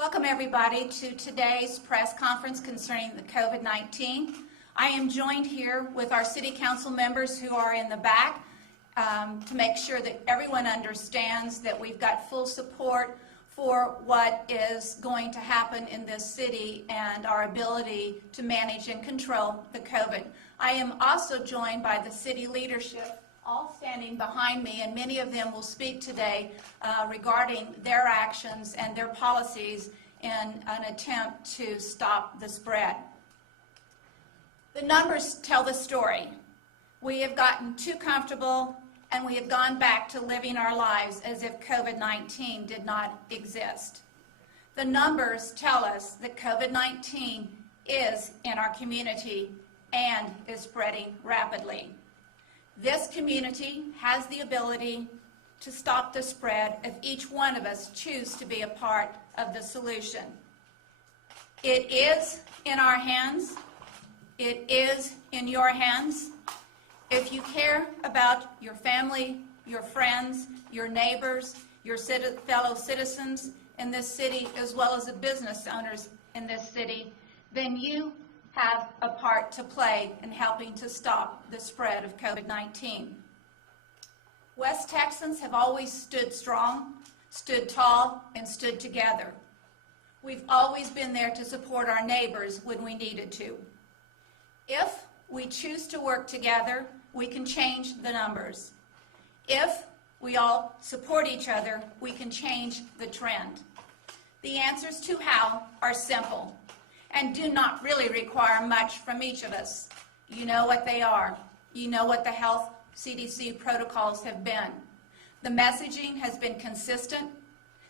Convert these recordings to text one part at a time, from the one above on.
Welcome everybody to today's press conference concerning the COVID-19. I am joined here with our City Council members who are in the back to make sure that everyone understands that we've got full support for what is going to happen in this city and our ability to manage and control the COVID. I am also joined by the city leadership, all standing behind me, and many of them will speak today regarding their actions and their policies in an attempt to stop the spread. The numbers tell the story. We have gotten too comfortable and we have gone back to living our lives as if COVID-19 did not exist. The numbers tell us that COVID-19 is in our community and is spreading rapidly. This community has the ability to stop the spread if each one of us choose to be a part of the solution. It is in our hands. It is in your hands. If you care about your family, your friends, your neighbors, your fellow citizens in this city, as well as the business owners in this city, then you have a part to play in helping to stop the spread of COVID-19. West Texans have always stood strong, stood tall, and stood together. We've always been there to support our neighbors when we needed to. If we choose to work together, we can change the numbers. If we all support each other, we can change the trend. The answers to how are simple and do not really require much from each of us. You know what they are. You know what the health CDC protocols have been. The messaging has been consistent.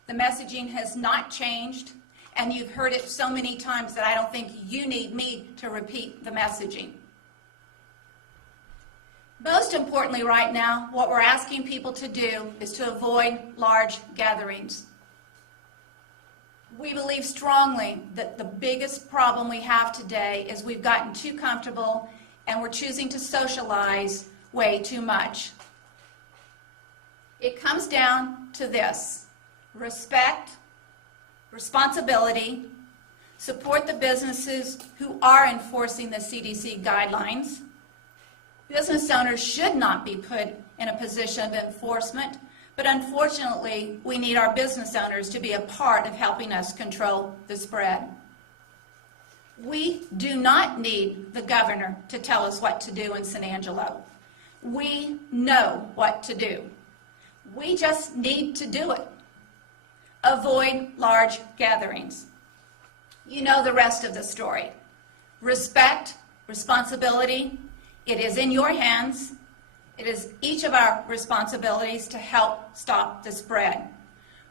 The messaging has not changed, and you've heard it so many times that I don't think you need me to repeat the messaging. Most importantly right now, what we're asking people to do is to avoid large gatherings. We believe strongly that the biggest problem we have today is we've gotten too comfortable and we're choosing to socialize way too much. It comes down to this: respect, responsibility, support the businesses who are enforcing the CDC guidelines. Business owners should not be put in a position of enforcement, but unfortunately, we need our business owners to be a part of helping us control the spread. We do not need the governor to tell us what to do in San Angelo. We know what to do. We just need to do it. Avoid large gatherings. You know the rest of the story. Respect, responsibility. It is in your hands. It is each of our responsibilities to help stop the spread.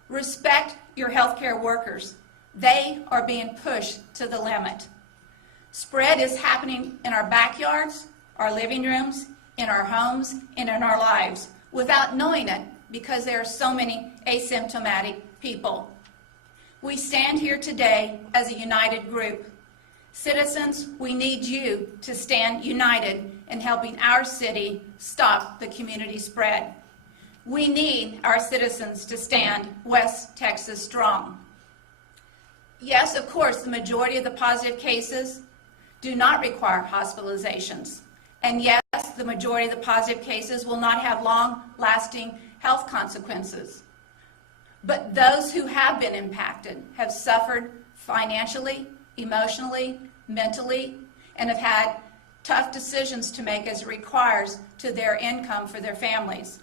Respect your healthcare workers. They are being pushed to the limit. Spread is happening in our backyards, our living rooms, in our homes, and in our lives without knowing it because there are so many asymptomatic people. We stand here today as a united group. Citizens, we need you to stand united in helping our city stop the community spread. We need our citizens to stand West Texas strong. Yes, of course, the majority of the positive cases do not require hospitalizations. And yes, the majority of the positive cases will not have long-lasting health consequences. But those who have been impacted have suffered financially, emotionally, mentally, and have had tough decisions to make as it requires to their income for their families.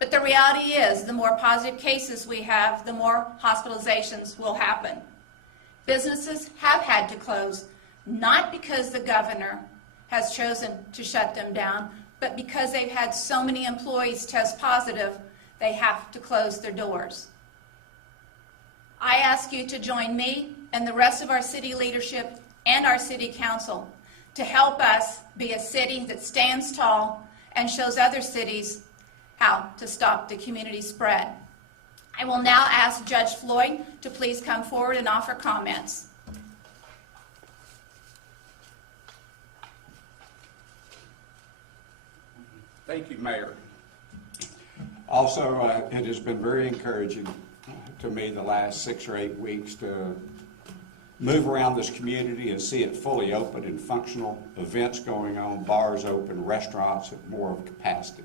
But the reality is, the more positive cases we have, the more hospitalizations will happen. Businesses have had to close, not because the governor has chosen to shut them down, but because they've had so many employees test positive, they have to close their doors. I ask you to join me and the rest of our city leadership and our city council to help us be a city that stands tall and shows other cities how to stop the community spread. I will now ask Judge Floyd to please come forward and offer comments. Thank you, Mayor. Also, it has been very encouraging to me the last 6 or 8 weeks to move around this community and see it fully open and functional, events going on, bars open, restaurants at more of capacity.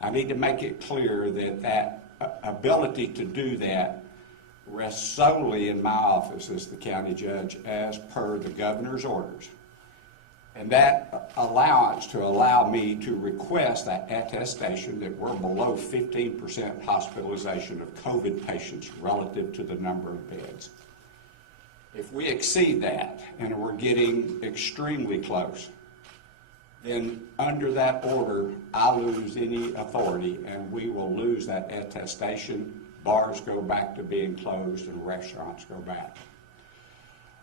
I need to make it clear that that ability to do that rests solely in my office as the county judge as per the governor's orders. And that allowance to allow me to request that attestation that we're below 15% hospitalization of COVID patients relative to the number of beds. If we exceed that, and we're getting extremely close, then under that order, I lose any authority and we will lose that attestation. Bars go back to being closed and restaurants go back.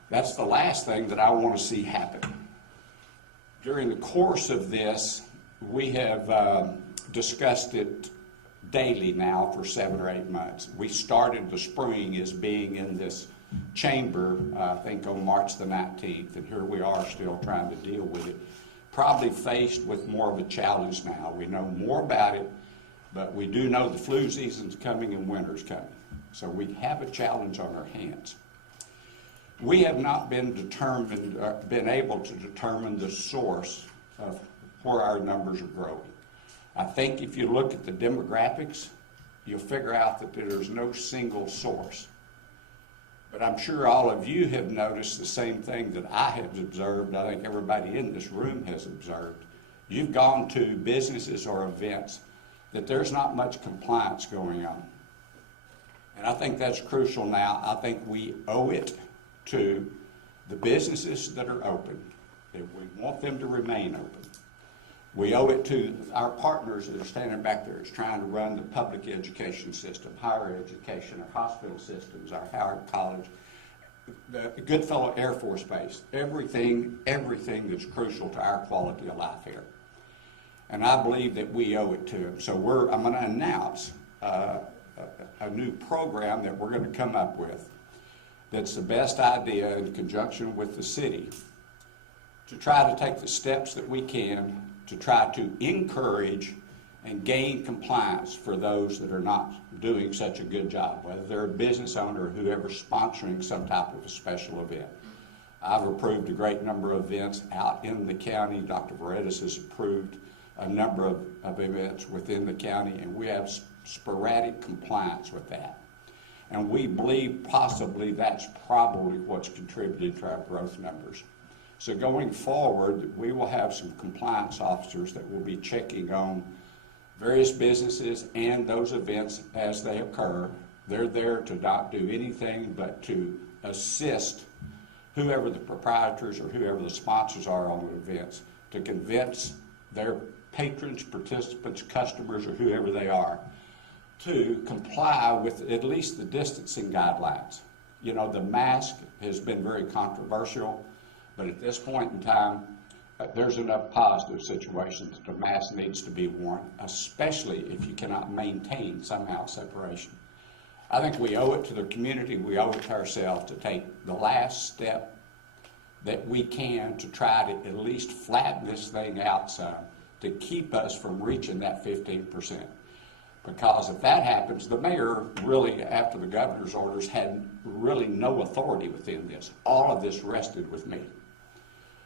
That's the last thing that I want to see happen. During the course of this, we have discussed it daily now for 7 or 8 months. We started the spring as being in this chamber, I think on March the 19th, and here we are still trying to deal with it. Probably faced with more of a challenge now. We know more about it, but we do know the flu season's coming and winter's coming. So we have a challenge on our hands. We have not been able to determine the source of where our numbers are growing. I think if you look at the demographics, you'll figure out that there's no single source. But I'm sure all of you have noticed the same thing that I have observed. I think everybody in this room has observed. You've gone to businesses or events that there's not much compliance going on. And I think that's crucial now. I think we owe it to the businesses that are open, that we want them to remain open. We owe it to our partners that are standing back there that's trying to run the public education system, higher education, our hospital systems, our Howard College, the Goodfellow Air Force Base, everything that's crucial to our quality of life here. And I believe that we owe it to them. So I'm going to announce a new program that we're going to come up with that's the best idea in conjunction with the city to try to take the steps that we can to try to encourage and gain compliance for those that are not doing such a good job, whether they're a business owner or whoever's sponsoring some type of a special event. I've approved a great number of events out in the county. Dr. Veredis has approved a number of events within the county, and we have sporadic compliance with that. And we believe possibly that's probably what's contributed to our growth numbers. So going forward, we will have some compliance officers that will be checking on various businesses and those events as they occur. They're there to not do anything but to assist whoever the proprietors or whoever the sponsors are on the events to convince their patrons, participants, customers, or whoever they are to comply with at least the distancing guidelines. You know, the mask has been very controversial, but at this point in time, there's enough positive situations that the mask needs to be worn, especially if you cannot maintain somehow separation. I think we owe it to the community, we owe it to ourselves to take the last step that we can to try to at least flatten this thing out some to keep us from reaching that 15%. Because if that happens, the mayor really, after the governor's orders, had really no authority within this. All of this rested with me.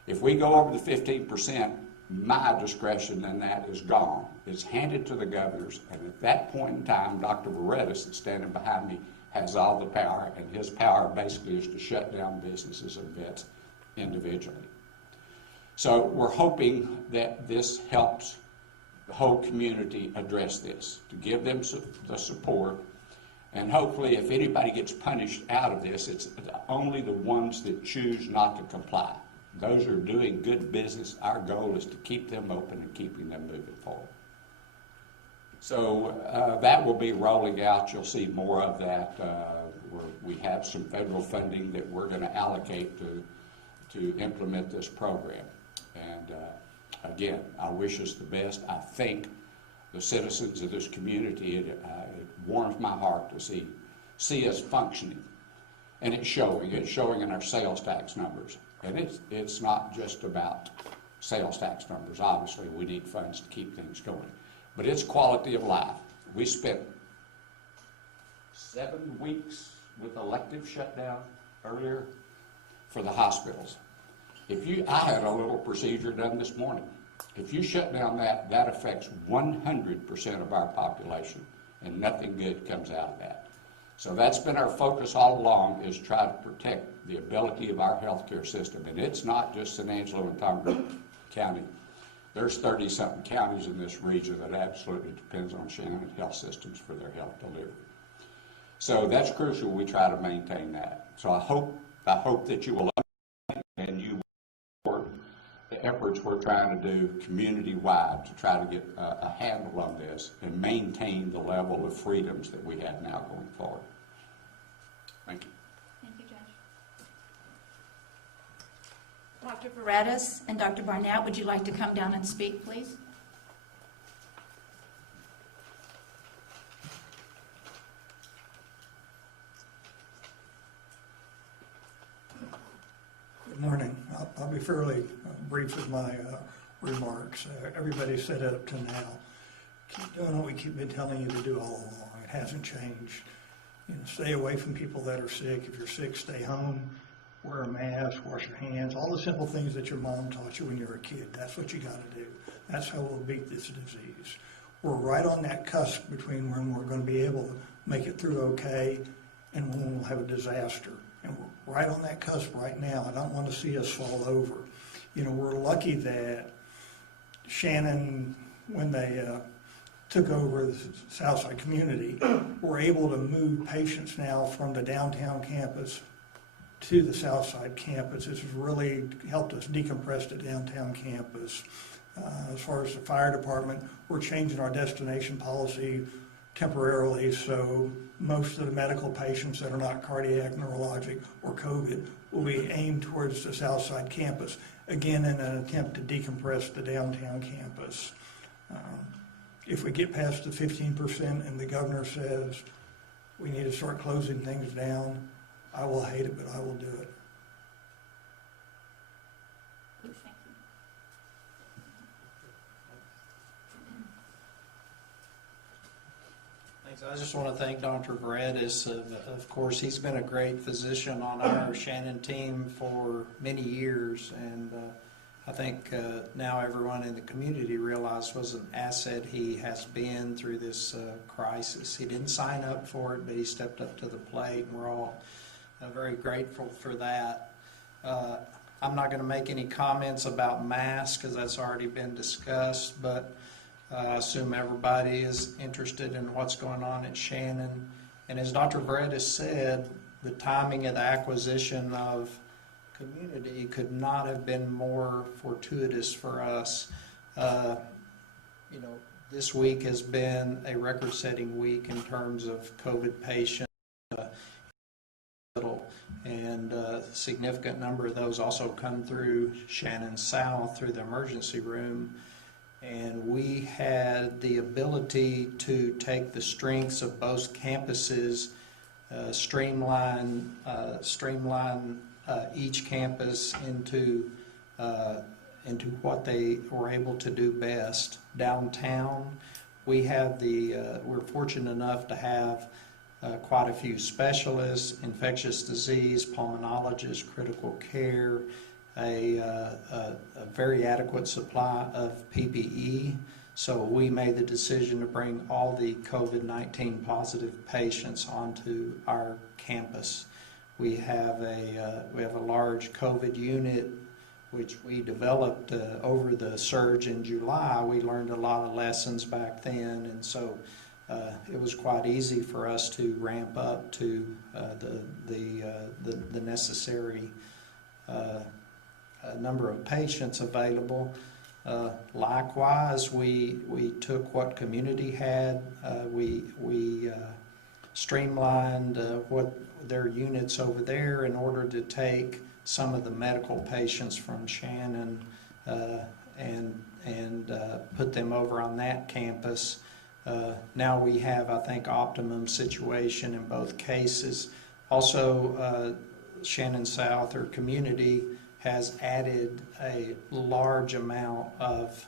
If we go over the 15%, my discretion in that is gone. It's handed to the governors, and at that point in time, Dr. Veredis, that's standing behind me, has all the power, and his power basically is to shut down businesses and events individually. So we're hoping that this helps the whole community address this, to give them the support, and hopefully if anybody gets punished out of this, it's only the ones that choose not to comply. Those are doing good business. Our goal is to keep them open and keeping them moving forward. So that will be rolling out. You'll see more of that. We have some federal funding that we're going to allocate to implement this program. And again, I wish us the best. I thank the citizens of this community. It warms my heart to see us functioning. And it's showing in our sales tax numbers. And it's not just about sales tax numbers. Obviously, we need funds to keep things going. But it's quality of life. We spent 7 weeks with elective shutdown earlier for the hospitals. I had a little procedure done this morning. If you shut down that affects 100% of our population, and nothing good comes out of that. So that's been our focus all along, is try to protect the ability of our healthcare system. And it's not just San Angelo and Tonga County. There's 30-something counties in this region that absolutely depends on Shannon Health Systems for their health delivery. So that's crucial. We try to maintain that. So I hope that you will and you support the efforts we're trying to do community-wide to try to get a handle on this and maintain the level of freedoms that we have now going forward. Thank you. Thank you, Judge. Dr. Veredas and Dr. Barnett, would you like to come down and speak, please? Good morning. I'll be fairly brief with my remarks. Everybody said it up to now. Keep doing what we keep been telling you to do all along. It hasn't changed. Stay away from people that are sick. If you're sick, stay home. Wear a mask, wash your hands, all the simple things that your mom taught you when you were a kid. That's what you got to do. That's how we'll beat this disease. We're right on that cusp between when we're going to be able to make it through okay and when we'll have a disaster. And we're right on that cusp right now. I don't want to see us fall over. We're lucky that Shannon, when they took over the Southside community, were able to move patients now from the downtown campus to the Southside campus. This has really helped us decompress the downtown campus. As far as the fire department, we're changing our destination policy temporarily, so most of the medical patients that are not cardiac, neurologic, or COVID will be aimed towards the Southside campus, again in an attempt to decompress the downtown campus. If we get past the 15% and the governor says we need to start closing things down, I will hate it, but I will do it. Please, thank you. Thanks. I just want to thank Dr. Veredas. Of course, he's been a great physician on our Shannon team for many years, and I think now everyone in the community realizes what an asset he has been through this crisis. He didn't sign up for it, but he stepped up to the plate, and we're all very grateful for that. I'm not going to make any comments about masks because that's already been discussed, but I assume everybody is interested in what's going on at Shannon. And as Dr. Veredas said, the timing of the acquisition of community could not have been more fortuitous for us. This week has been a record-setting week in terms of COVID patients, and a significant number of those also come through Shannon South through the emergency room. And we had the ability to take the strengths of both campuses, streamline each campus into what they were able to do best. Downtown, we're fortunate enough to have quite a few specialists, infectious disease, pulmonologists, critical care, a very adequate supply of PPE. So we made the decision to bring all the COVID-19 positive patients onto our campus. We have a large COVID unit which we developed over the surge in July. We learned a lot of lessons back then, and so it was quite easy for us to ramp up to the necessary number of patients available. Likewise, we took what community had. We streamlined what their units over there in order to take some of the medical patients from Shannon and put them over on that campus. Now we have, I think, optimum situation in both cases. Also, Shannon South, or community, has added a large amount of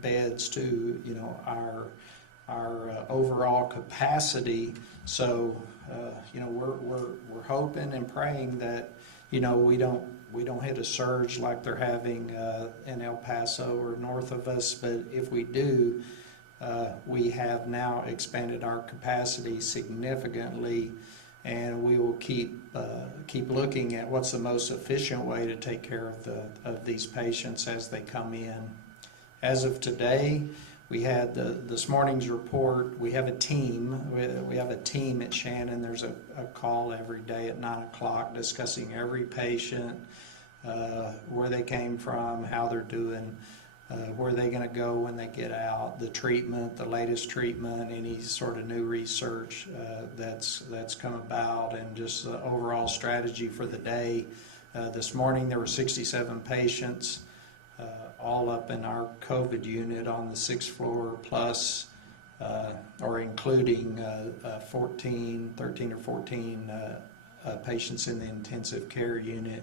beds to our overall capacity. So, we're hoping and praying that, we don't hit a surge like they're having in El Paso or north of us. But if we do, we have now expanded our capacity significantly, and we will keep looking at what's the most efficient way to take care of these patients as they come in. As of today, we had this morning's report. We have a team. We have a team at Shannon. There's a call every day at 9 o'clock discussing every patient, where they came from, how they're doing, where they're going to go when they get out, the treatment, the latest treatment, any sort of new research that's come about, and just the overall strategy for the day. This morning there were 67 patients, all up in our COVID unit on the 6th floor, plus or including 13 or 14 patients in the intensive care unit.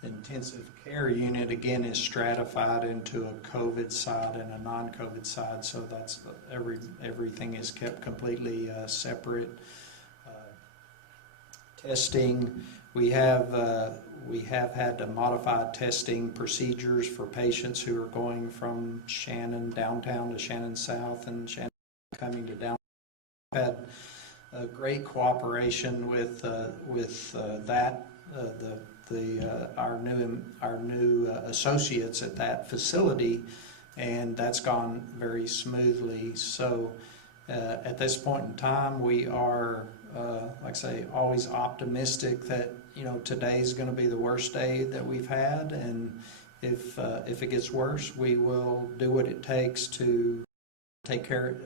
The intensive care unit, again, is stratified into a COVID side and a non-COVID side, so that's everything is kept completely separate. Testing, we have had to modify testing procedures for patients who are going from Shannon downtown to Shannon South and Shannon coming to downtown. We've had a great cooperation with that. Our new associates at that facility, and that's gone very smoothly. So at this point in time, we are, like I say, always optimistic that today's going to be the worst day that we've had, and if it gets worse, we will do what it takes to take care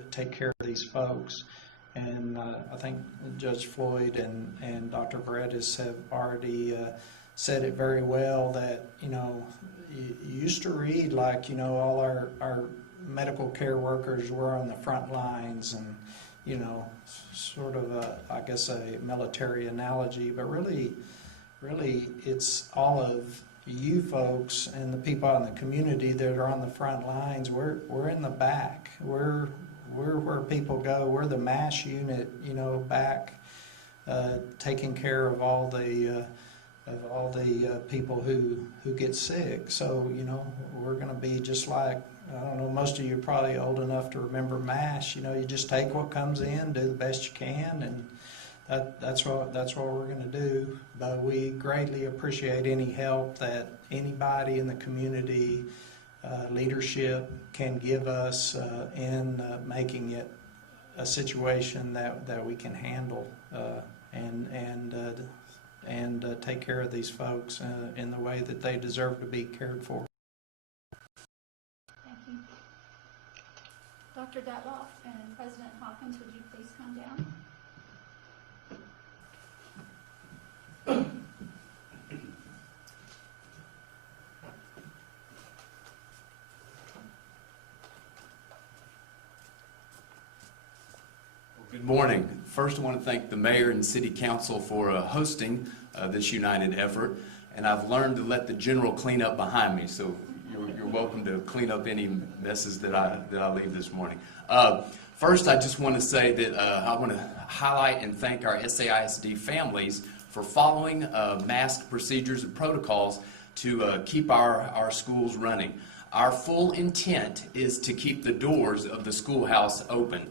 of these folks. And I think Judge Floyd and Dr. Paredes have already said it very well, that you used to read like all our medical care workers were on the front lines, and sort of a military analogy, but really it's all of you folks and the people out in the community that are on the front lines. We're in the back. We're where people go. We're the MASH unit, back taking care of all the people who get sick. So we're going to be just like, I don't know, most of you are probably old enough to remember MASH. You just take what comes in, do the best you can, and that's what we're going to do. But we greatly appreciate any help that anybody in the community, leadership, can give us in making it a situation that we can handle and take care of these folks in the way that they deserve to be cared for. Thank you. Dr. Datloff and President Hawkins, would you please come down? Good morning. First, I want to thank the Mayor and City Council for hosting this united effort, and I've learned to let the General clean up behind me, so you're welcome to clean up any messes that I leave this morning. First, I just want to say that I want to highlight and thank our SAISD families for following mask procedures and protocols to keep our schools running. Our full intent is to keep the doors of the schoolhouse open.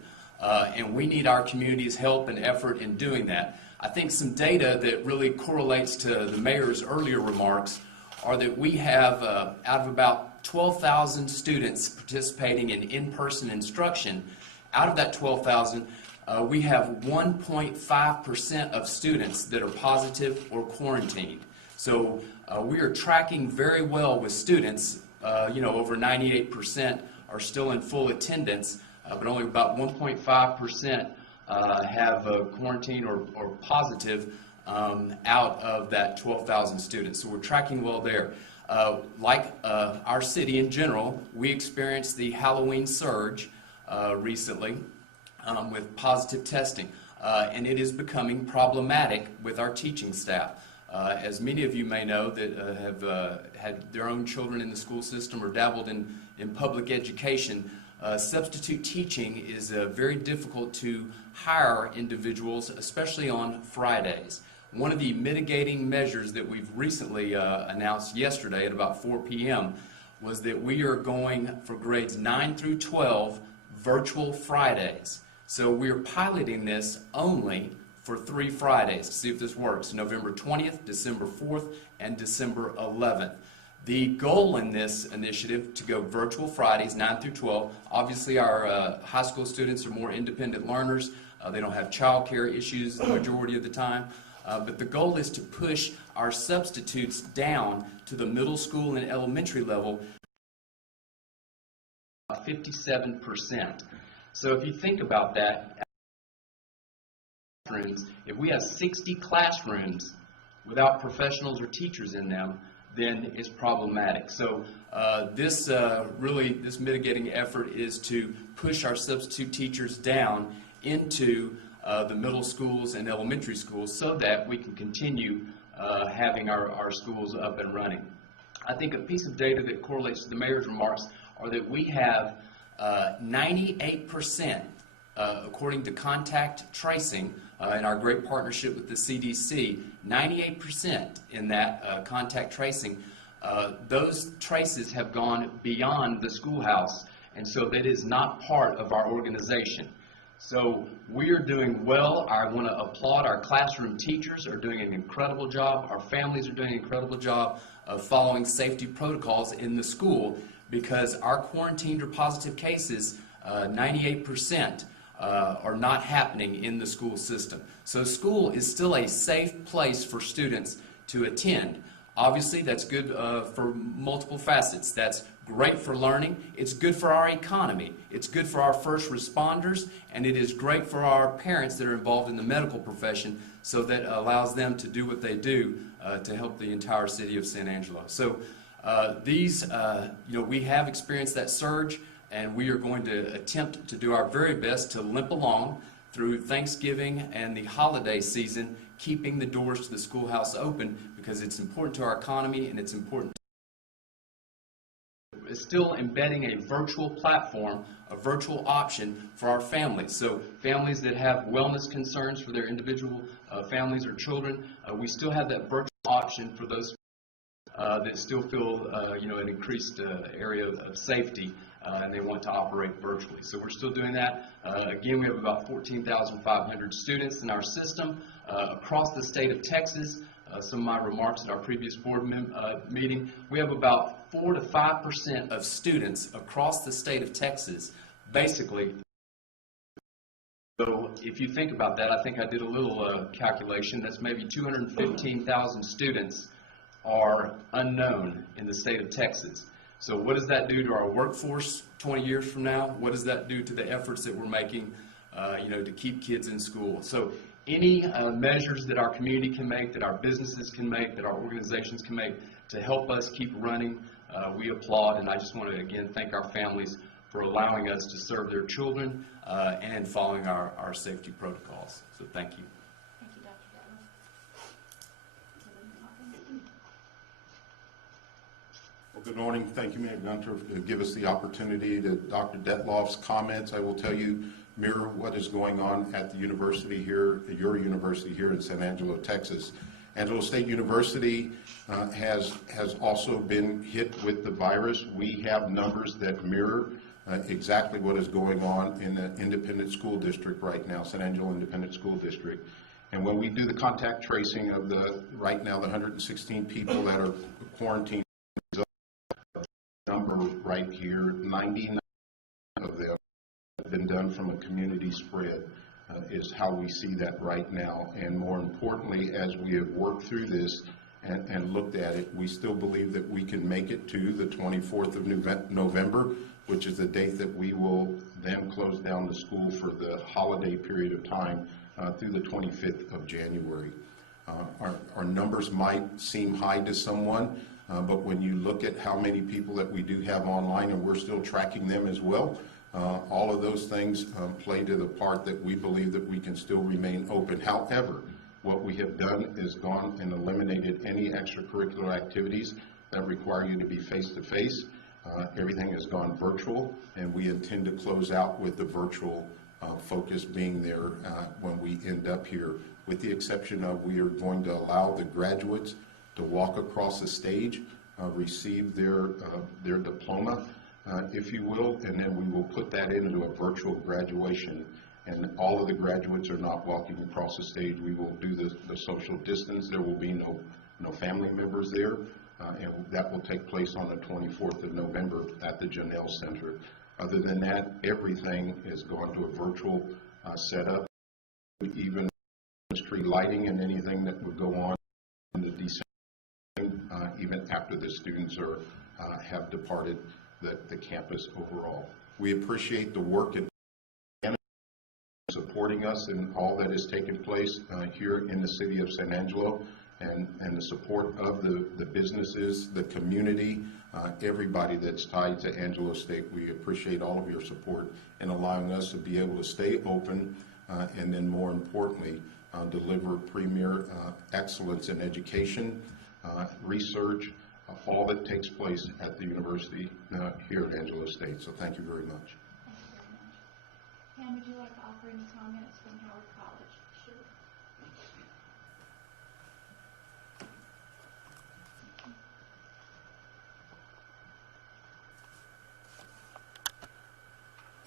And we need our community's help and effort in doing that. I think some data that really correlates to the Mayor's earlier remarks are that we have, out of about 12,000 students participating in in-person instruction, out of that 12,000, we have 1.5% of students that are positive or quarantined. So we are tracking very well with students. Over 98% are still in full attendance. But only about 1.5% have quarantine or positive out of that 12,000 students. So we're tracking well there. Like our city in general, we experienced the Halloween surge recently with positive testing, and it is becoming problematic with our teaching staff. As many of you may know that have had their own children in the school system or dabbled in public education, substitute teaching is very difficult to hire individuals, especially on Fridays. One of the mitigating measures that we've recently announced yesterday at about 4 p.m. was that we are going for grades 9 through 12 virtual Fridays. So we're piloting this only for 3 Fridays to see if this works: November 20th, December 4th, and December 11th. The goal in this initiative to go virtual Fridays, 9 through 12, obviously our high school students are more independent learners. They don't have child care issues the majority of the time. But the goal is to push our substitutes down to the middle school and elementary level, 57%. So if you think about that, if we have 60 classrooms without professionals or teachers in them, then it's problematic. So this mitigating effort is to push our substitute teachers down into the middle schools and elementary schools so that we can continue having our schools up and running. I think a piece of data that correlates to the mayor's remarks are that we have 98%, according to contact tracing, in our great partnership with the CDC, 98% in that contact tracing, those traces have gone beyond the schoolhouse, and so that is not part of our organization. So we are doing well. I want to applaud our classroom teachers are doing an incredible job. Our families are doing an incredible job of following safety protocols in the school, because our quarantined or positive cases, 98%, are not happening in the school system. So school is still a safe place for students to attend. Obviously, that's good for multiple facets. That's great for learning. It's good for our economy. It's good for our first responders, and it is great for our parents that are involved in the medical profession, so that allows them to do what they do to help the entire city of San Angelo. So we have experienced that surge, and we are going to attempt to do our very best to limp along through Thanksgiving and the holiday season, keeping the doors to the schoolhouse open, because it's important to our economy, and it's important. It's still embedding a virtual platform, a virtual option for our families. So families that have wellness concerns for their individual families or children, we still have that virtual option for those that still feel an increased area of safety, and they want to operate virtually. So we're still doing that. Again, we have about 14,500 students in our system across the state of Texas. Some of my remarks at our previous board meeting, we have about 4 to 5% of students across the state of Texas, basically. So if you think about that, I think I did a little calculation. That's maybe 215,000 students are unknown in the state of Texas. So what does that do to our workforce 20 years from now? What does that do to the efforts that we're making, to keep kids in school? So any measures that our community can make, that our businesses can make, that our organizations can make to help us keep running, we applaud. And I just want to again thank our families for allowing us to serve their children and following our safety protocols. So thank you. Thank you, Dr. Well, good morning. Thank you, Mayor Gunter, to give us the opportunity to Dr. Detloff's comments. I will tell you, mirror what is going on at the university here, your university here in San Angelo, Texas. Angelo State University has also been hit with the virus. We have numbers that mirror exactly what is going on in the independent school district right now, San Angelo Independent School District. And when we do the contact tracing of right now, the 116 people that are quarantined, number right here, 99 of them have been done from a community spread, is how we see that right now. And more importantly, as we have worked through this and looked at it, we still believe that we can make it to the 24th of November, which is the date that we will then close down the school for the holiday period of time through the 25th of January. Our numbers might seem high to someone, but when you look at how many people that we do have online, and we're still tracking them as well, all of those things play to the part that we believe that we can still remain open. However, what we have done is gone and eliminated any extracurricular activities that require you to be face-to-face, Everything has gone virtual, and we intend to close out with the virtual focus being there when we end up here, with the exception of we are going to allow the graduates to walk across the stage, receive their diploma, if you will, and then we will put that into a virtual graduation. And all of the graduates are not walking across the stage. We will do the social distance. There will be no family members there, and that will take place on the 24th of November at the Janelle Center. Other than that, everything is gone to a virtual setup. Even street lighting and anything that would go on in the December, even after the students have departed the campus overall. We appreciate the work and supporting us in all that has taken place here in the city of San Angelo, and the support of the businesses, the community, everybody that's tied to Angelo State. We appreciate all of your support in allowing us to be able to stay open and then more importantly, deliver premier excellence in education, research, all that takes place at the university here at Angelo State. So thank you very much. Pam, would you like to offer any comments from Howard College? Sure.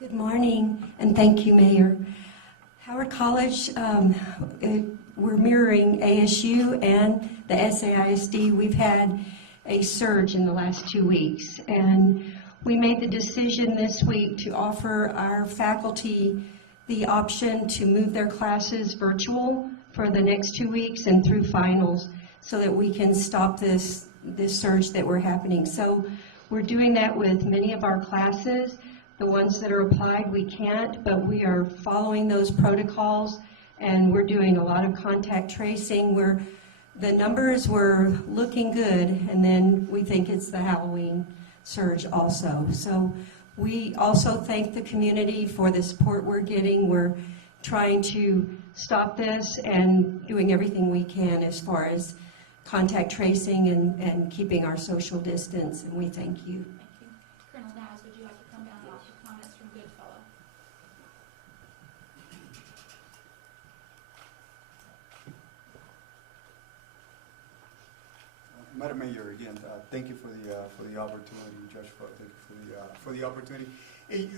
Good morning, and thank you, Mayor. Howard College, we're mirroring ASU and the SAISD. We've had a surge in the last 2 weeks, and we made the decision this week to offer our faculty the option to move their classes virtual for the next 2 weeks and through finals so that we can stop this surge that we're happening. So we're doing that with many of our classes. The ones that are applied, we can't, but we are following those protocols, and we're doing a lot of contact tracing. The numbers were looking good, and then we think it's the Halloween surge also. So we also thank the community for the support we're getting. We're trying to stop this and doing everything we can as far as contact tracing and keeping our social distance, and we thank you. Thank you. Colonel Naz, would you like to come down and offer comments from Goodfellow? Madam Mayor, again, thank you for the opportunity, Judge. Thank you for the opportunity. Hey,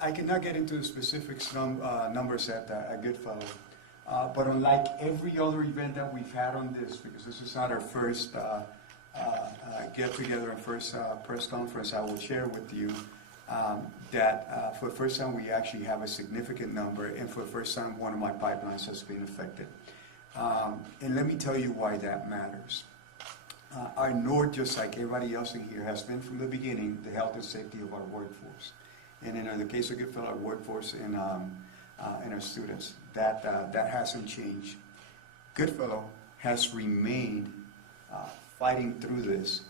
I cannot get into the specifics numbers at Goodfellow, but unlike every other event that we've had on this, because this is not our first get together and first press conference, I will share with you that for the first time we actually have a significant number, and for the first time one of my pipelines has been affected. And let me tell you why that matters. Our North, just like everybody else in here, has been from the beginning the health and safety of our workforce. And in the case of Goodfellow, our workforce and our students, that hasn't changed. Goodfellow has remained fighting through this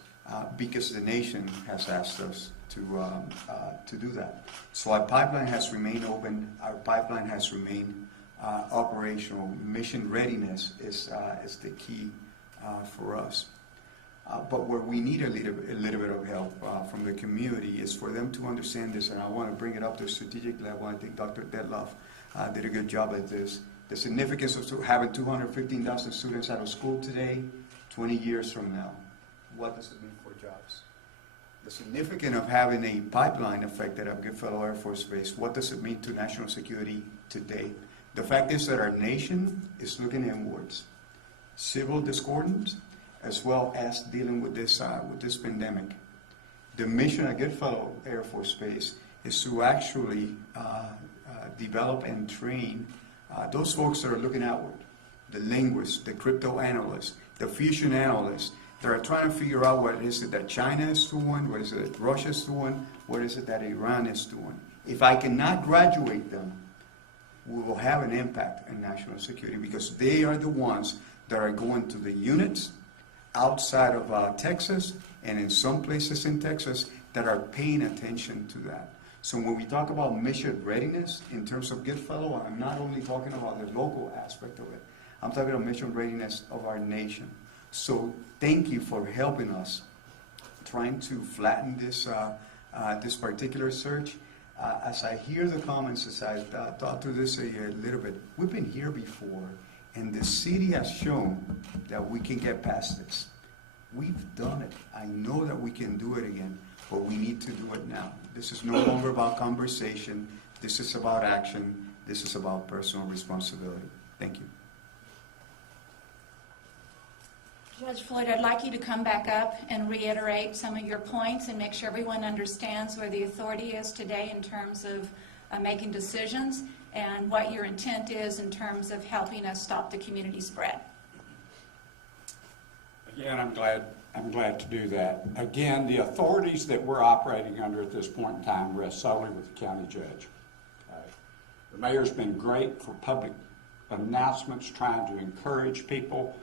because the nation has asked us to do that. So our pipeline has remained open. Our pipeline has remained operational. Mission readiness is the key for us. But where we need a little bit of help from the community is for them to understand this, and I want to bring it up to a strategic level. I think Dr. Detloff did a good job at this. The significance of having 215,000 students out of school today, 20 years from now. What does it mean for jobs? The significance of having a pipeline affected at Goodfellow Air Force Base, what does it mean to national security today? The fact is that our nation is looking inwards. Civil discordance, as well as dealing with this pandemic. The mission at Goodfellow Air Force Base is to actually develop and train those folks that are looking outward, the linguists, the crypto analysts, the fusion analysts, that are trying to figure out what is it that China is doing, what is it that Russia is doing, what is it that Iran is doing. If I cannot graduate them, we will have an impact in national security, because they are the ones that are going to the units outside of Texas, and in some places in Texas that are paying attention to that. So when we talk about mission readiness in terms of Goodfellow, I'm not only talking about the local aspect of it, I'm talking about mission readiness of our nation. So thank you for helping us trying to flatten this, this particular surge. As I hear the comments, as I thought through this a little bit, we've been here before, and the city has shown that we can get past this. We've done it. I know that we can do it again, but we need to do it now. This is no longer about conversation. This is about action. This is about personal responsibility. Thank you. Judge Floyd, I'd like you to come back up and reiterate some of your points and make sure everyone understands where the authority is today in terms of making decisions and what your intent is in terms of helping us stop the community spread. Again, I'm glad to do that. Again, the authorities that we're operating under at this point in time rest solely with the county judge. The mayor's been great for public announcements, trying to encourage people,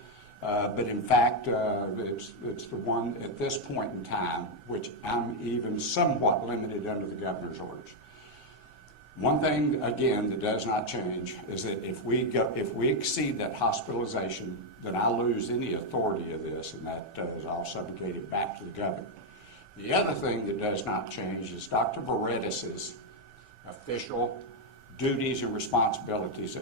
but in fact, it's the one at this point in time which I'm even somewhat limited under the governor's orders. One thing, again, that does not change is that if we exceed that hospitalization, then I lose any authority of this, and that is all subjugated back to the governor. The other thing that does not change is Dr. Berettis's official duties and responsibilities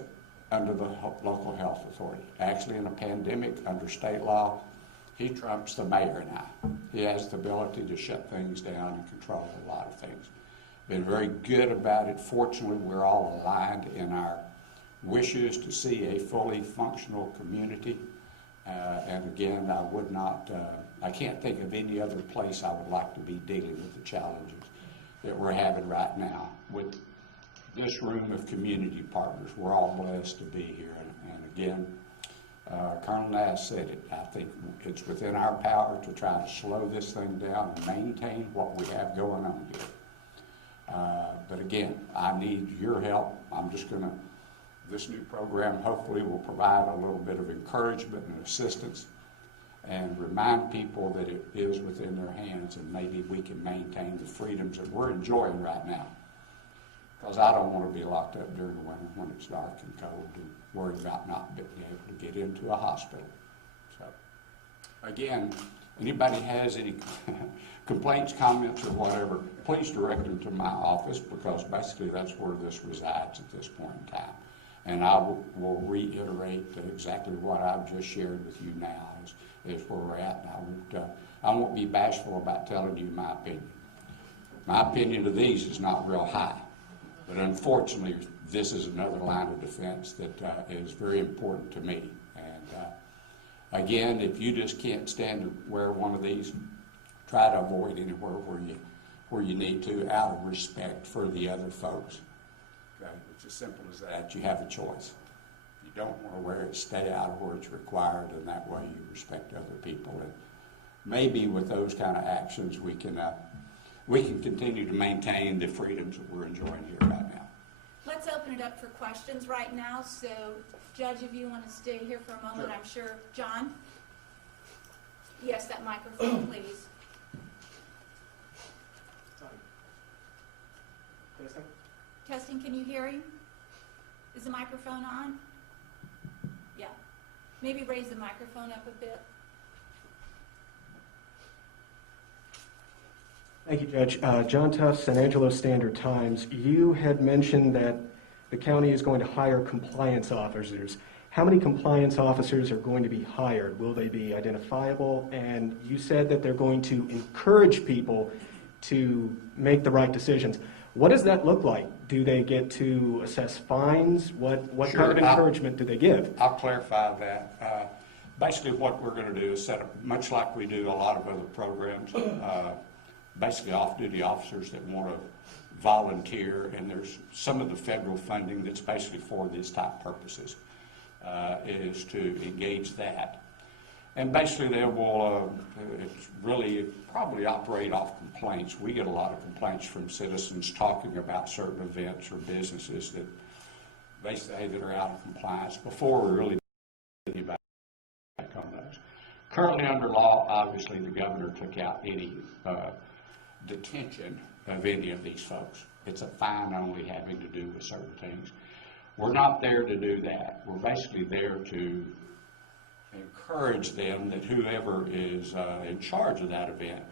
under the local health authority. Actually, in a pandemic, under state law, he trumps the mayor and I. He has the ability to shut things down and control a lot of things. Been very good about it. Fortunately, we're all aligned in our wishes to see a fully functional community. And again, I can't think of any other place I would like to be dealing with the challenges that we're having right now with this room of community partners. We're all blessed to be here. And again, Colonel Nass said it. I think it's within our power to try to slow this thing down and maintain what we have going on here. But again, I need your help. This new program hopefully will provide a little bit of encouragement and assistance and remind people that it is within their hands, and maybe we can maintain the freedoms that we're enjoying right now. Because I don't want to be locked up during the winter when it's dark and cold and worried about not being able to get into a hospital. So, again, anybody has any complaints, comments, or whatever, please direct them to my office, because basically that's where this resides at this point in time. And I will reiterate exactly what I've just shared with you now is where we're at. And I won't be bashful about telling you my opinion. My opinion of these is not real high, but unfortunately this is another line of defense that is very important to me. And again, if you just can't stand to wear one of these, try to avoid anywhere where you need to, out of respect for the other folks. Okay? It's as simple as that. You have a choice. If you don't want to wear it, stay out of where it's required, and that way you respect other people. And maybe with those kind of actions, we can continue to maintain the freedoms that we're enjoying here right now. Let's open it up for questions right now. So, Judge, if you want to stay here for a moment, sure. I'm sure. John? Yes, that microphone, please. Testing, can you hear him? Is the microphone on? Yeah. Maybe raise the microphone up a bit. Thank you, Judge. John Tuff, San Angelo Standard-Times. You had mentioned that the county is going to hire compliance officers. How many compliance officers are going to be hired? Will they be identifiable? And you said that they're going to encourage people to make the right decisions. What does that look like? Do they get to assess fines? What Sure. kind of encouragement do they give? I'll clarify that. Basically what we're going to do is set up, much like we do a lot of other programs, basically off-duty officers that want to volunteer, and there's some of the federal funding that's basically for these type purposes, is to engage that. And basically they will really probably operate off complaints. We get a lot of complaints from citizens talking about certain events or businesses that they say that are out of compliance before we really do anything back on those. Currently under law, obviously the governor took out any detention of any of these folks. It's a fine only having to do with certain things. We're not there to do that. We're basically there to encourage them that whoever is in charge of that event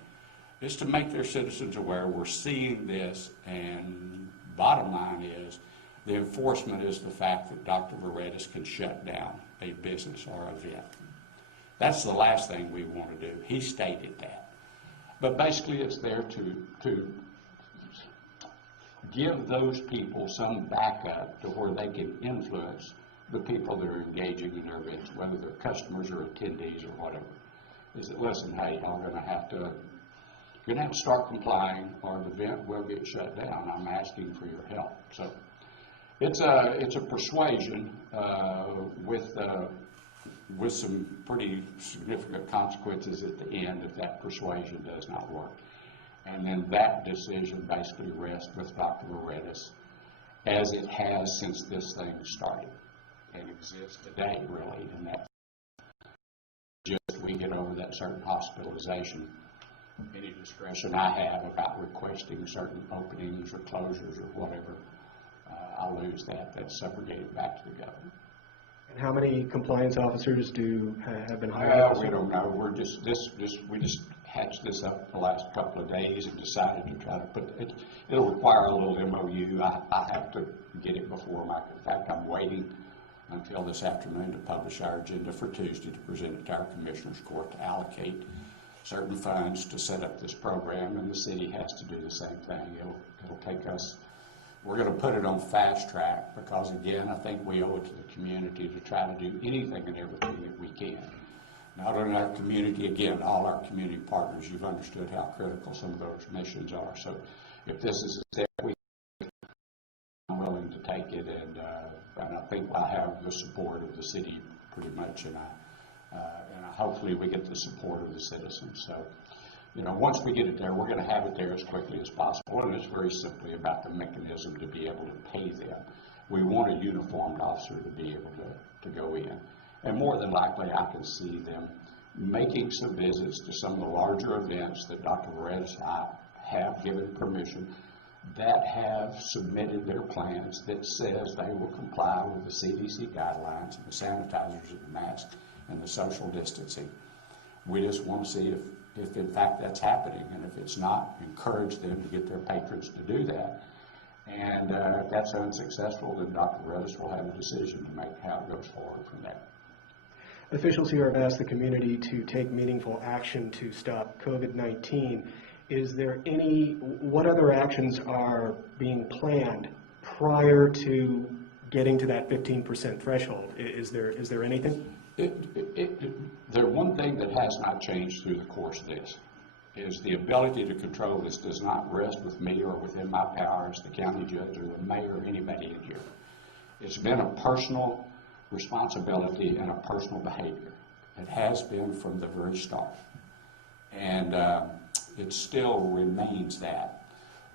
is to make their citizens aware we're seeing this, and bottom line is the enforcement is the fact that Dr. Veredis can shut down a business or event. That's the last thing we want to do. He stated that. But basically it's there to give those people some backup to where they can influence the people that are engaging in their events, whether they're customers or attendees or whatever. Is that, listen, hey, y'all going to have to start complying, or the event will get shut down. I'm asking for your help. So it's a persuasion with some pretty significant consequences at the end if that persuasion does not work. And then that decision basically rests with Dr. Veredis, as it has since this thing started and exists today, really. And that just we get over that certain hospitalization, any discretion I have about requesting certain openings or closures or whatever, I'll lose that. That's segregated back to the government. And how many compliance officers have been hired? Well, we don't know. We just hatched this up the last couple of days and decided to try to put it. It'll require a little MOU. I have to get it before in fact, I'm waiting until this afternoon to publish our agenda for Tuesday to present it to our Commissioners Court to allocate certain funds to set up this program, and the city has to do the same thing. It'll take us, we're going to put it on fast track because, again, I think we owe it to the community to try to do anything and everything that we can. Not only our community, again, all our community partners, you've understood how critical some of those missions are. So if this is a step I'm willing to take it, and I think I have the support of the city pretty much, and hopefully we get the support of the citizens. So, once we get it there, we're going to have it there as quickly as possible, and it's very simply about the mechanism to be able to pay them. We want a uniformed officer to be able to go in, and more than likely I can see them making some visits to some of the larger events that Dr. Veredis and I have given permission, that have submitted their plans that says they will comply with the CDC guidelines and the sanitizers and the masks and the social distancing. We just want to see if in fact that's happening, and if it's not, encourage them to get their patrons to do that. And if that's unsuccessful, then Dr. Veredis will have a decision to make how it goes forward from there. Officials here have asked the community to take meaningful action to stop COVID-19. Is there what other actions are being planned prior to getting to that 15% threshold? Is there anything? The one thing that has not changed through the course of this is the ability to control this does not rest with me or within my power as the county judge or the mayor or anybody in here. It's been a personal responsibility and a personal behavior. It has been from the very start. And it still remains that.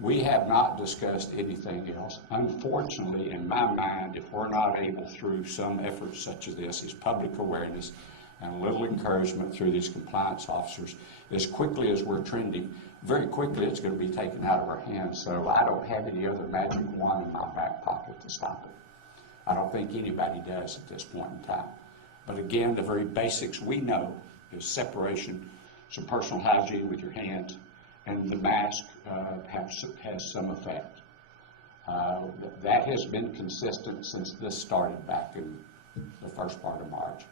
We have not discussed anything else. Unfortunately, in my mind, if we're not able through some efforts such as this, is public awareness and a little encouragement through these compliance officers, as quickly as we're trending, very quickly it's going to be taken out of our hands. So I don't have any other magic wand in my back pocket to stop it. I don't think anybody does at this point in time. But again, the very basics we know is separation, some personal hygiene with your hands, and the mask has some effect. That has been consistent since this started back in the first part of March,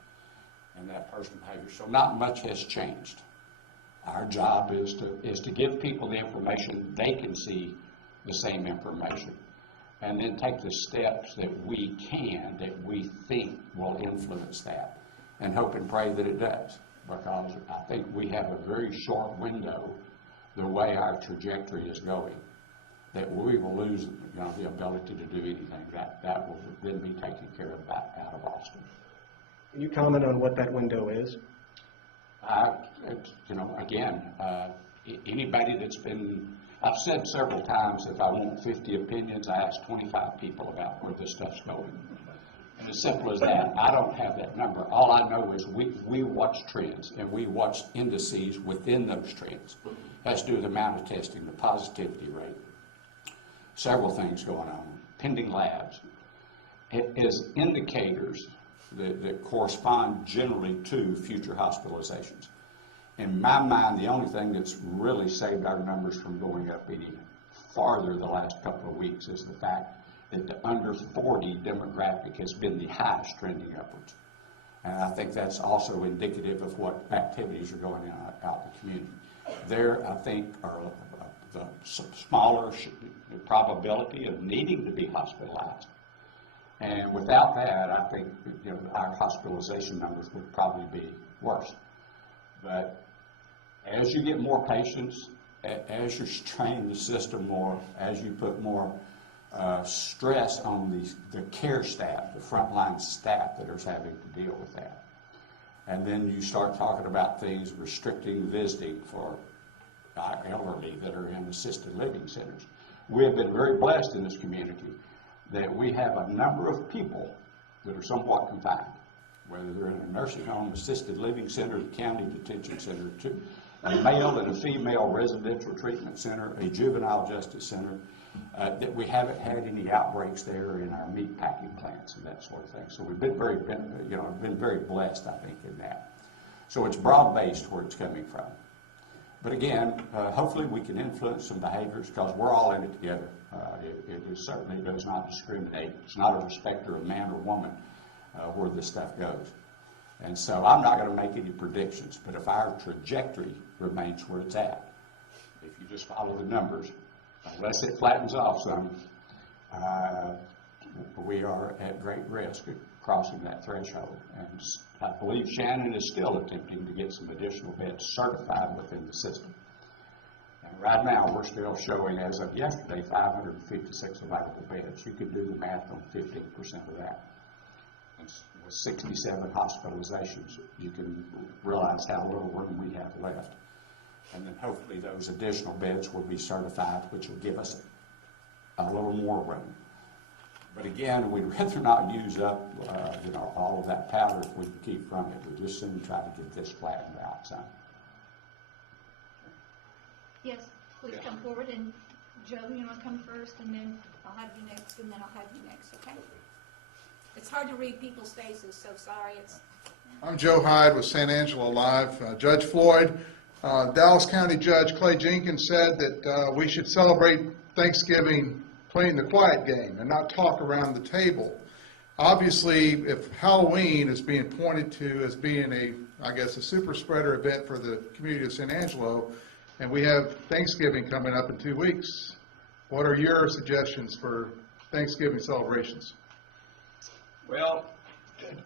and that personal behavior. So not much has changed. Our job is to give people the information they can see the same information, and then take the steps that we can, that we think will influence that, and hope and pray that it does, because I think we have a very short window the way our trajectory is going, that we will lose the ability to do anything. That will then be taken care of back out of Austin. Can you comment on what that window is? Anybody that's been, I've said several times, if I want 50 opinions, I ask 25 people about where this stuff's going. And as simple as that, I don't have that number. All I know is we watch trends, and we watch indices within those trends. Has to do with the amount of testing, the positivity rate, several things going on, pending labs. It is indicators that correspond generally to future hospitalizations. In my mind, the only thing that's really saved our numbers from going up any farther the last couple of weeks is the fact that the under 40 demographic has been the highest trending upwards. And I think that's also indicative of what activities are going on out in the community. There, I think, are the smaller probability of needing to be hospitalized. And without that, I think our hospitalization numbers would probably be worse. But as you get more patients, as you strain the system more, as you put more stress on the care staff, the frontline staff that are having to deal with that. And then you start talking about things restricting visiting for our elderly that are in assisted living centers. We have been very blessed in this community that we have a number of people that are somewhat confined, whether they're in a nursing home, assisted living center, county detention center, a male and a female residential treatment center, a juvenile justice center, that we haven't had any outbreaks there in our meat packing plants and that sort of thing. So we've been very blessed, I think, in that. So it's broad-based where it's coming from. But again, hopefully we can influence some behaviors because we're all in it together. It certainly does not discriminate. It's not a respecter of man or woman where this stuff goes. And so I'm not going to make any predictions, but if our trajectory remains where it's at, if you just follow the numbers, unless it flattens off some, we are at great risk of crossing that threshold. And I believe Shannon is still attempting to get some additional beds certified within the system. And right now, we're still showing, as of yesterday, 556 available beds. You can do the math on 15% of that. And with 67 hospitalizations, you can realize how little room we have left. And then hopefully those additional beds will be certified, which will give us a little more room. But again, we'd rather not use up all of that powder if we can keep from it. We just soon try to get this flattened out some. Yes, please come forward, and Joe, you want to come first, and then I'll have you next, and then I'll have you next, okay? It's hard to read people's faces, so sorry. I'm Joe Hyde with San Angelo Live. Judge Floyd, Dallas County Judge Clay Jenkins said that we should celebrate Thanksgiving playing the quiet game and not talk around the table. Obviously, if Halloween is being pointed to as being a super spreader event for the community of San Angelo, and we have Thanksgiving coming up in 2 weeks, what are your suggestions for Thanksgiving celebrations? Well,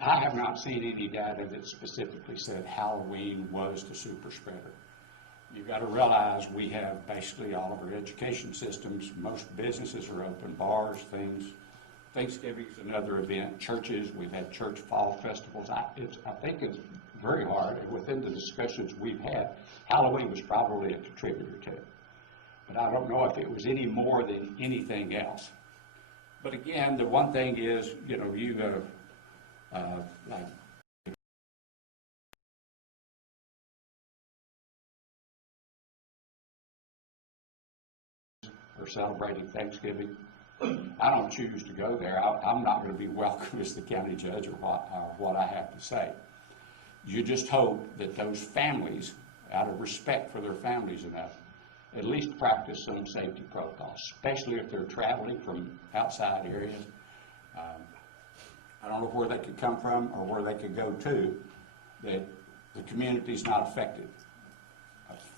I have not seen any data that specifically said Halloween was the super spreader. You've got to realize we have basically all of our education systems. Most businesses are open, bars, things. Thanksgiving's another event. Churches, we've had church fall festivals. I think it's very hard. Within the discussions we've had, Halloween was probably a contributor to it. But I don't know if it was any more than anything else. But again, the one thing is, like or celebrating Thanksgiving, I don't choose to go there. I'm not going to be welcome as the county judge or what I have to say. You just hope that those families, out of respect for their families enough, at least practice some safety protocols, especially if they're traveling from outside areas. I don't know where they could come from or where they could go to, that the community's not affected.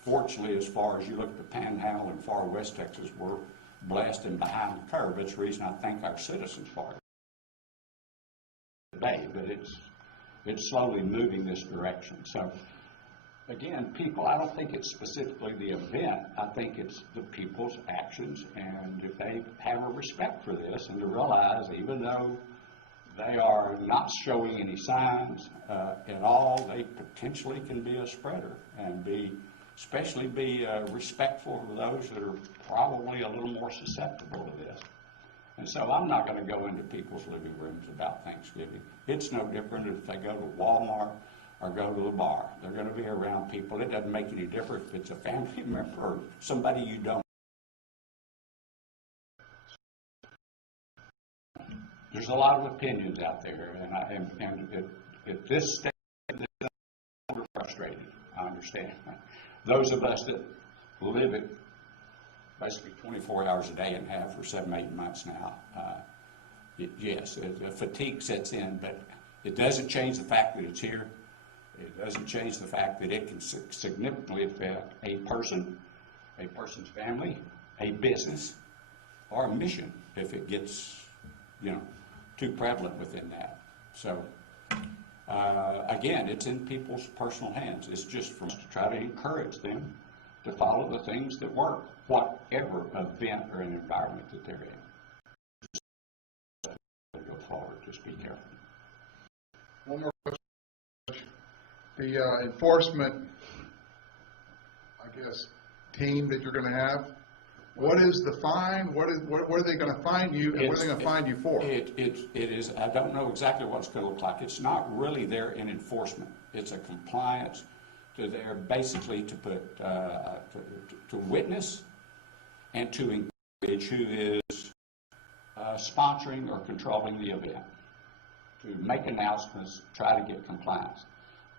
Fortunately, as far as you look at the Panhandle and far west Texas, we're blessed and behind the curve. That's the reason I thank our citizens for it today, but it's slowly moving this direction. So again, people, I don't think it's specifically the event. I think it's the people's actions, and if they have a respect for this and to realize even though they are not showing any signs at all, they potentially can be a spreader and especially be respectful of those that are probably a little more susceptible to this. And so I'm not going to go into people's living rooms about Thanksgiving. It's no different if they go to Walmart or go to the bar. They're going to be around people. It doesn't make any difference if it's a family member or somebody you don't. There's a lot of opinions out there, and at this stage, I'm frustrated. I understand. Those of us that live it basically 24 hours a day and have for 7, 8 months now, yes, fatigue sets in, but it doesn't change the fact that it's here. It doesn't change the fact that it can significantly affect a person, a person's family, a business, or a mission if it gets, too prevalent within that. So, again, it's in people's personal hands. It's just for us to try to encourage them to follow the things that work, whatever event or an environment that they're in. Go forward, just be careful. One more question. The enforcement, I guess, team that you're going to have, what is the fine? What are they going to fine you, and what are they going to fine you for? It is, I don't know exactly what it's going to look like. It's not really there in enforcement. It's a compliance to there basically to put, to witness and to encourage who is sponsoring or controlling the event, to make announcements, try to get compliance.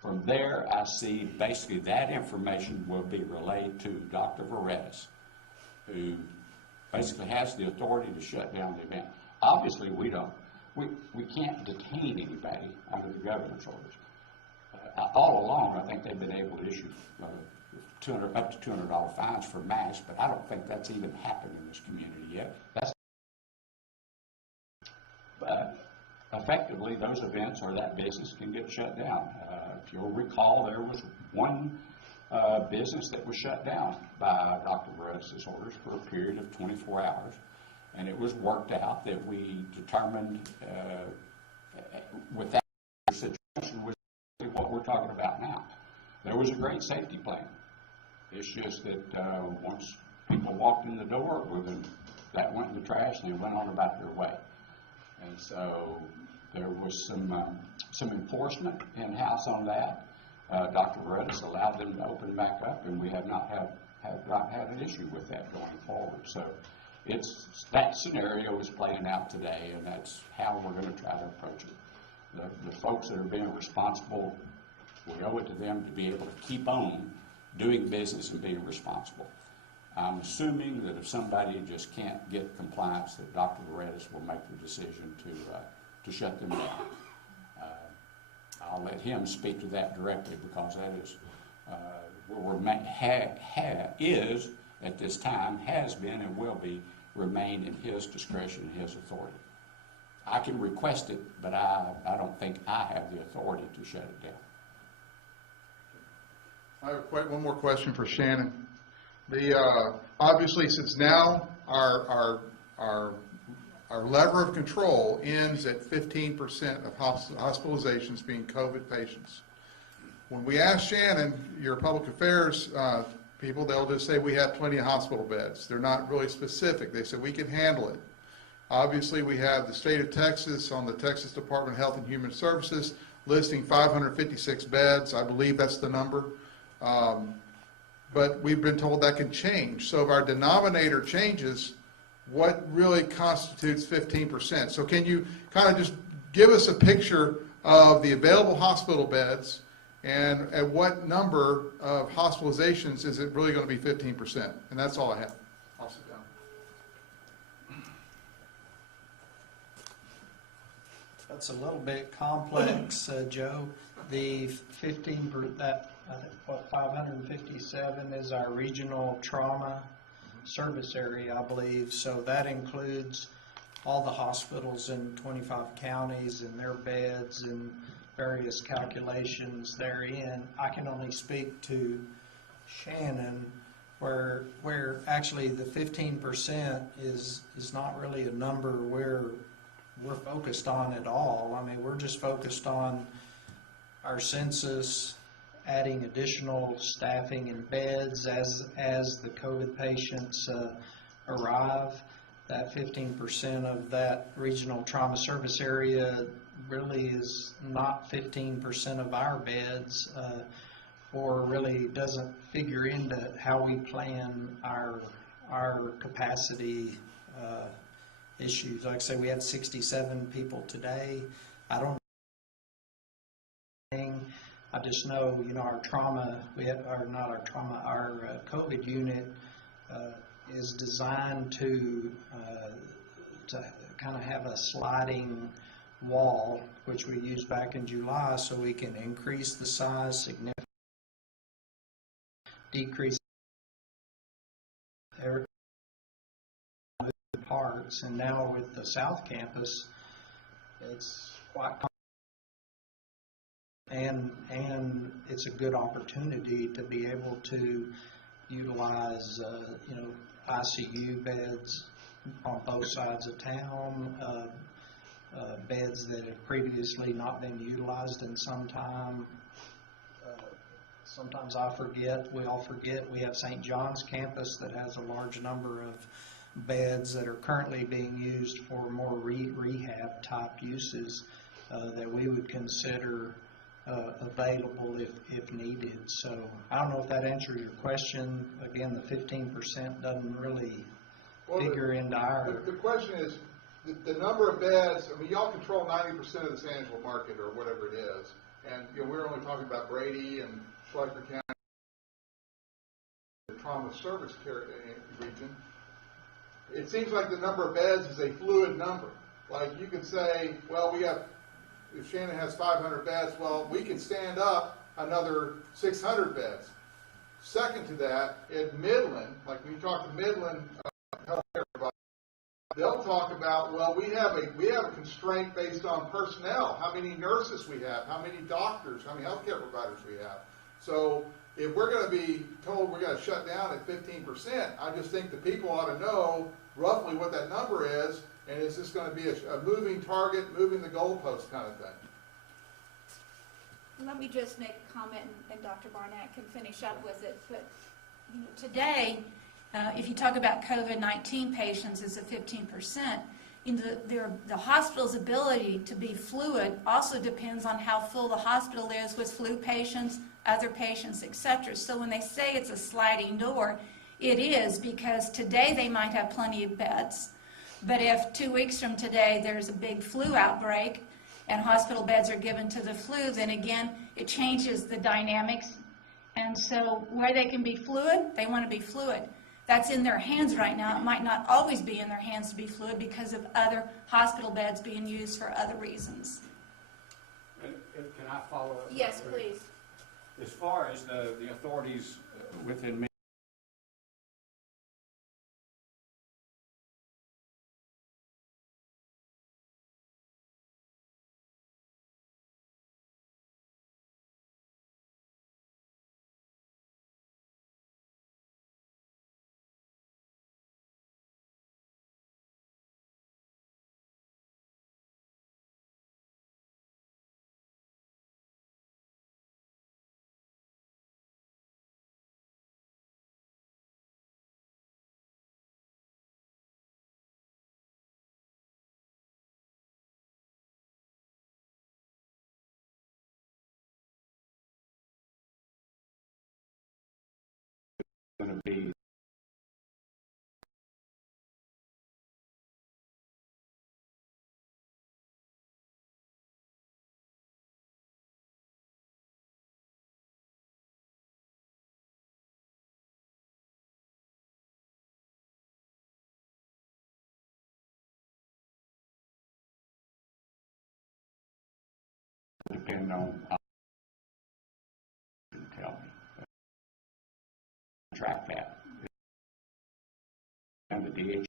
From there, I see basically that information will be relayed to Dr. Varettis, who basically has the authority to shut down the event. Obviously, we can't detain anybody under the governor's orders. All along, I think they've been able to issue up to $200 fines for masks, but I don't think that's even happened in this community yet. But effectively, those events or that business can get shut down. If you'll recall, there was one business that was shut down by Dr. Varettis' orders for a period of 24 hours, and it was worked out that we determined with that situation was what we're talking about now. There was a great safety plan. It's just that once people walked in the door, that went in the trash and they went on about their way. And so there was some enforcement in-house on that. Dr. Varettis allowed them to open back up, and we have not had an issue with that going forward. So that scenario is playing out today, and that's how we're going to try to approach it. The folks that are being responsible, we owe it to them to be able to keep on doing business and being responsible. I'm assuming that if somebody just can't get compliance, that Dr. Varettis will make the decision to shut them down. I'll let him speak to that directly, because that is is at this time, has been and will be, remain in his discretion and his authority. I can request it, but I don't think I have the authority to shut it down. I have one more question for Shannon. Obviously, since now our lever of control ends at 15% of hospitalizations being COVID patients. When we ask Shannon, your public affairs people, they'll just say we have plenty of hospital beds. They're not really specific. They say we can handle it. Obviously, we have the state of Texas on the Texas Department of Health and Human Services listing 556 beds. I believe that's the number. But we've been told that can change. So if our denominator changes, what really constitutes 15%? So can you kind of just give us a picture of the available hospital beds, and at what number of hospitalizations is it really going to be 15%? And that's all I have. I'll sit down. That's a little bit complex, Joe. The 557 is our regional trauma service area, I believe. So that includes all the hospitals in 25 counties and their beds and various calculations therein. I can only speak to Shannon, where actually the 15% is not really a number we're focused on at all. I mean, we're just focused on our census, adding additional staffing and beds as the COVID patients arrive. That 15% of that regional trauma service area really is not 15% of our beds, or really doesn't figure into how we plan our capacity issues. Like I say, we had 67 people today. I don't know I just know, our trauma, our COVID unit is designed to kind of have a sliding wall, which we used back in July, so we can increase the size significantly, decrease every parts, and now with the South Campus, it's quite and it's a good opportunity to be able to utilize ICU beds on both sides of town, beds that have previously not been utilized in some time. Sometimes we all forget, we have St. John's campus that has a large number of beds that are currently being used for more rehab type uses that we would consider available if needed. So I don't know if that answers your question. Again, the 15% doesn't really figure into our... The question is, the number of beds, I mean, y'all control 90% of the San Angelo market or whatever it is, and we're only talking about Brady and Schleifer County, the trauma service care region. It seems like the number of beds is a fluid number. Like you could say, well, if Shannon has 500 beds, well, we can stand up another 600 beds. Second to that, at Midland, like when you talk to Midland healthcare providers, they'll talk about, well, we have a constraint based on personnel, how many nurses we have, how many doctors, how many healthcare providers we have. So if we're going to be told we're going to shut down at 15%, I just think the people ought to know roughly what that number is, and is this going to be a moving target, moving the goalpost kind of thing? Let me just make a comment, and Dr. Barnett can finish up with it. But Today, if you talk about COVID-19 patients as a 15%, the hospital's ability to be fluid also depends on how full the hospital is with flu patients, other patients, etc. So when they say it's a sliding door, it is, because today they might have plenty of beds, but if 2 weeks from today there's a big flu outbreak and hospital beds are given to the flu, then again it changes the dynamics. And so where they can be fluid, they want to be fluid. That's in their hands right now. It might not always be in their hands to be fluid because of other hospital beds being used for other reasons. And can I follow up? yes, please. As far as the authorities within me, going to be depend on tell me. Track that. And the DH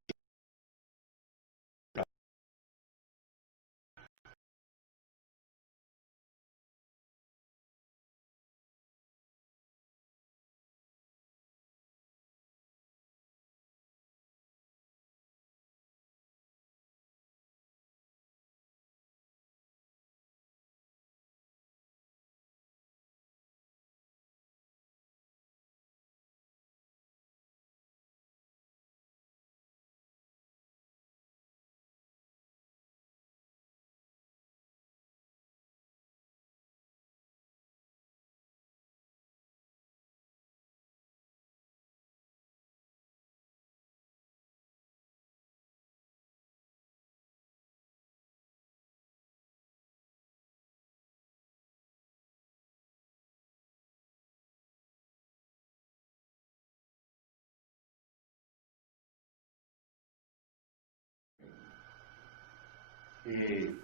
Y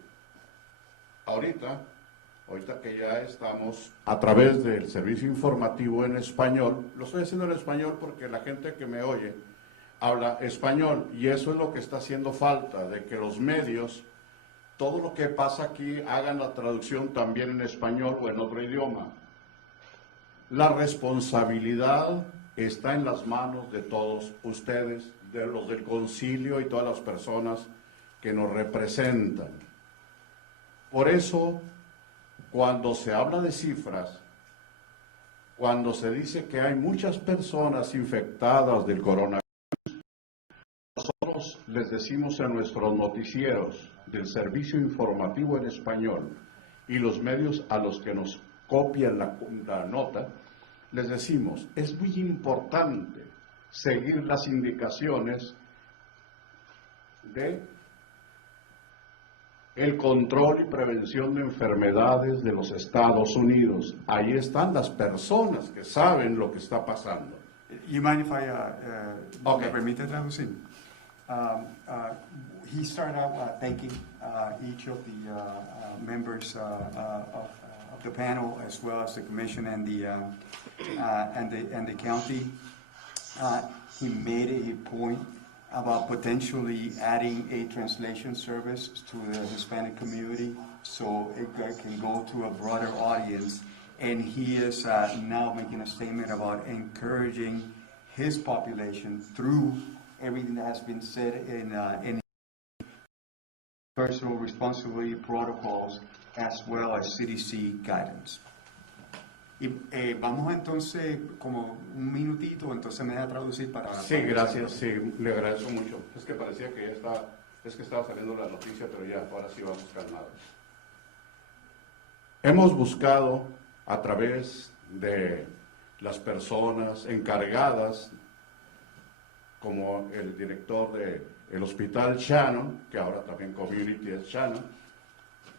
ahorita que ya estamos a través del servicio informativo en español, lo estoy haciendo en español porque la gente que me oye habla español y eso es lo que está haciendo falta, de que los medios, todo lo que pasa aquí, hagan la traducción también en español o en otro idioma. La responsabilidad está en las manos de todos ustedes, de los del concilio y todas las personas que nos representan. Por eso, cuando se habla de cifras, cuando se dice que hay muchas personas infectadas del coronavirus, nosotros les decimos en nuestros noticieros del servicio informativo en español y los medios a los que nos copian la nota, les decimos, es muy importante seguir las indicaciones de el control y prevención de enfermedades de los Estados Unidos. Ahí están las personas que saben lo que está pasando. You mind if I, Okay. me permite traducir? He started out thanking each of the members of the panel, as well as the commission and the county. He made a point about potentially adding a translation service to the Hispanic community so it can go to a broader audience. And he is now making a statement about encouraging his population through everything that has been said in personal responsibility protocols as well as CDC guidance. Y vamos entonces como un minutito, entonces me deja traducir para... Sí, gracias, sí, le agradezco mucho. Es que parecía que ya estaba, es que estaba saliendo la noticia, pero ya, ahora sí vamos calmados. Hemos buscado a través de las personas encargadas, como el director del Hospital Shannon, que ahora también Community es Shannon,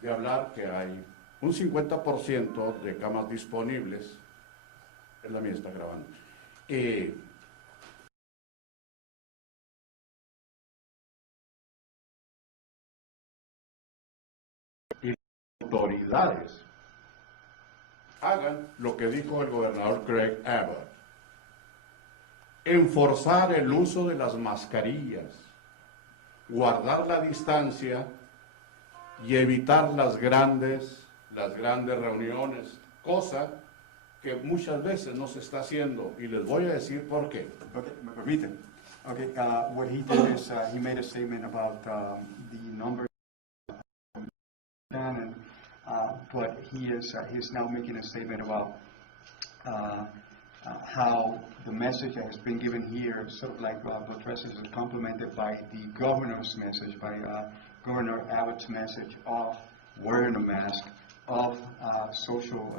de hablar que hay un 50% de camas disponibles, es la mía, está grabando, y las autoridades hagan lo que dijo el gobernador Greg Abbott, enforzar el uso de las mascarillas, guardar la distancia y evitar las grandes reuniones, cosa que muchas veces no se está haciendo, y les voy a decir por qué. Okay, me permiten. Okay, what he did is he made a statement about the number, and but he's now making a statement about how the message that has been given here, sort of like Buttress, is complemented by the governor's message, by Governor Abbott's message of wearing a mask, of social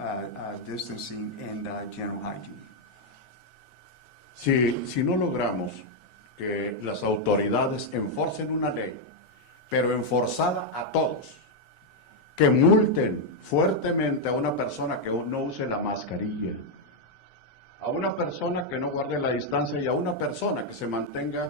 distancing and general hygiene. Si no logramos que las autoridades enforcen una ley, pero enforzada a todos, que multen fuertemente a una persona que no use la mascarilla, a una persona que no guarde la distancia y a una persona que se mantenga